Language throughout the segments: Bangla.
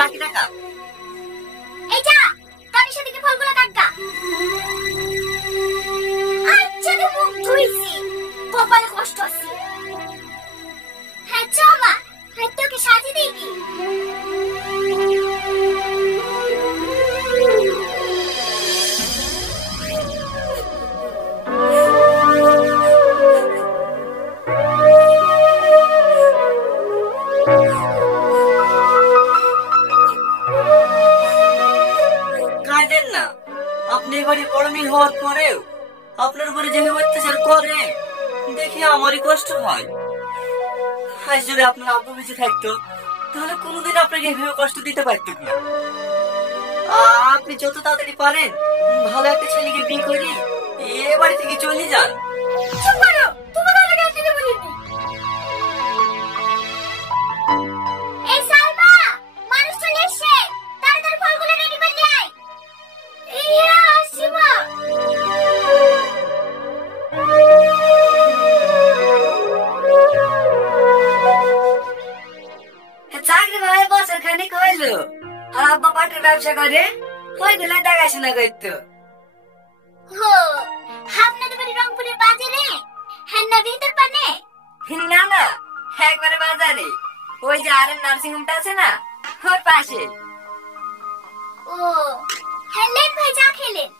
বাকি টাকা। এই যা, কানের সাথে কি ফলগুলো কাটগা। আচ্ছা রে, মুখ ধুইছি, কপালে কষ্ট আছে। হ্যাঁ চ মা, হ্যাঁ তোকে সাজিয়ে দিবি। কাঁদেন না, আপনি এবারে বড় মেয়ে হওয়ার পরেও আপনার উপরে যেভাবে অত্যাচার করে দেখে আমারই কষ্ট হয়। আজ যদি আপনার আব্বু বেঁচে থাকতো তাহলে কোনোদিন আপনাকে এভাবে কষ্ট দিতে পারতো না। আপনি যত তাড়াতাড়ি পারেন ভালো একটা ছেলেকে বিয়ে করে এ বাড়ি থেকে চলে যান। চুপ করো, তোমার ভালো গানটা বলিনি। এই সালমা, মানুষ চলে এসেছে, তাড়াতাড়ি ফলগুলো রেডি করে নিয়ে আয়। ইয়া আসিমা, চাকরি ভাই বছর খানিক হইলো, আর আব্বা পাটের ব্যবসা করে, ওইগুলো দেখাশোনা করতো। হো আপনাদের বাড়ি রংপুরের বাজারে, হ্যাঁ না ভিতর পানে? না না, একবারে বাজারে, ওই যে আর নার্সিং হোমটা আছে না, ওর পাশে। ও হেলেন ভাই, যা খেলেন।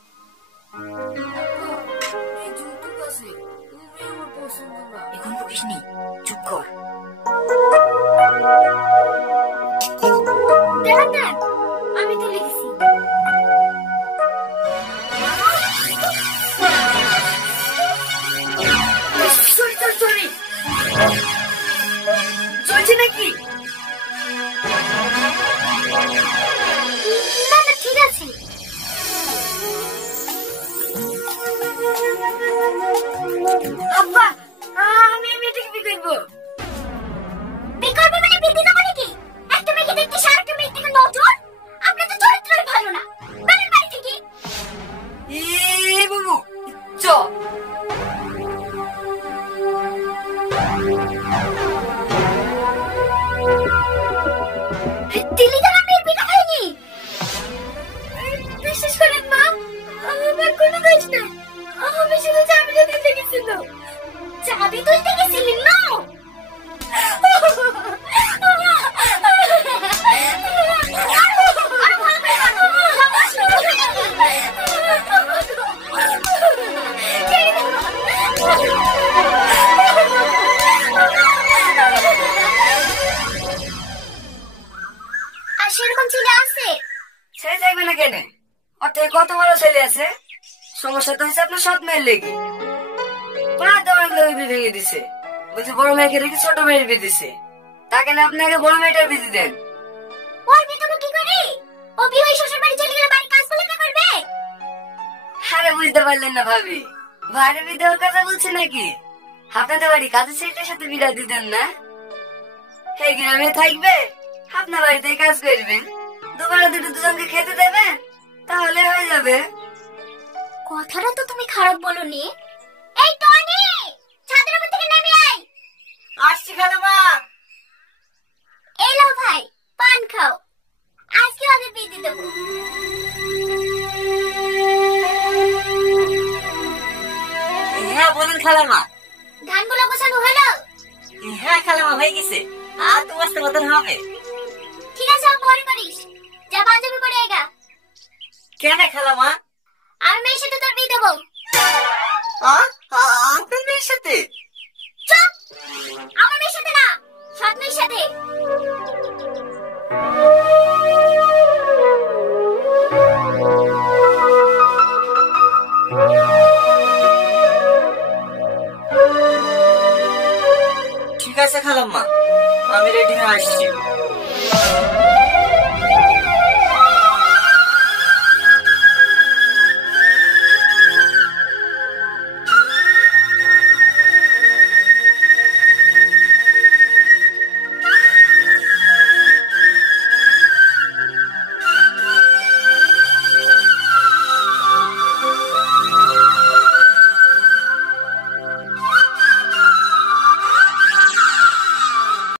এখন বকিস নি, চুপ কর। দেখান, আমি তো লিখেছি। সরি, চলছে নাকি? না না, ঠিক আছে। আব্বা, আমি মেয়েটাকে বিয়ে করবো। বিয়ে করবে মানে বিয়ে দিতে মানে কি? একটা মেয়েকে দেখতে সারাটা মেয়ে থেকে নজর, আপনার তো চরিত্রই ভালো না। বেরেন বাড়ি থেকে। বাবু চ। দিল্লি যারা মেয়ের বিয়ে হয়নি। বিশ্বাস করেন মা, আমার কোনো দোষ নেই। আমি শুধু চাবিটা দিতে গেছিলাম। চাবি তুলতে গেছিলেন না? আর সেরকম ছেলে আছে? ছেলে থাকবে না কেন? ওর থেকে কত বড় ছেলে আছে। সমস্যা তো হচ্ছে আপনার সৎ মেয়ের লেগে। প্রায় তো অনেক লোক বিয়ে ভেঙে দিছে, বলছে বড় মেয়েকে রেখে ছোট মেয়ের বিয়ে দিছে। তাকে না আপনি আগে বড় মেয়েটার বিয়ে দেন। ওর বিয়ে দেবো কি করে? ও বিয়ে হয়ে শ্বশুর বাড়ি চলে গেলে বাড়ি কাজ করলে কে করবে? আরে বুঝতে পারলেন না ভাবি, ভাইয়ের বিয়ে দেওয়ার কথা বলছে নাকি? আপনাদের বাড়ি কাজের ছেলেটার সাথে বিয়ে দিতেন না? এই গ্রামে থাকবে, আপনার বাড়িতে কাজ করবেন, দুবেলা দুটো দুজনকে খেতে দেবেন, তাহলে হয়ে যাবে। কথাটা তো তুমি খারাপ বলনি। এই টনি, ছাদের উপর থেকে নেমে আয়। আসছি খালামা। এলো ভাই, পান খাও, আজকে ওদের বিয়ে দিয়ে দেবো। হ্যাঁ বলুন খালামা। ধানগুলো গোছানো হলো? হ্যাঁ খালামা, হয়ে গেছে, আর তো বসতে মতন হবে। ঠিক আছে, আমি পরে করিস। যা পাঞ্জাবি পরে আয়গা। কেন খালামা? আর মেয়ের সাথে তোর বিয়ে দেবো। আ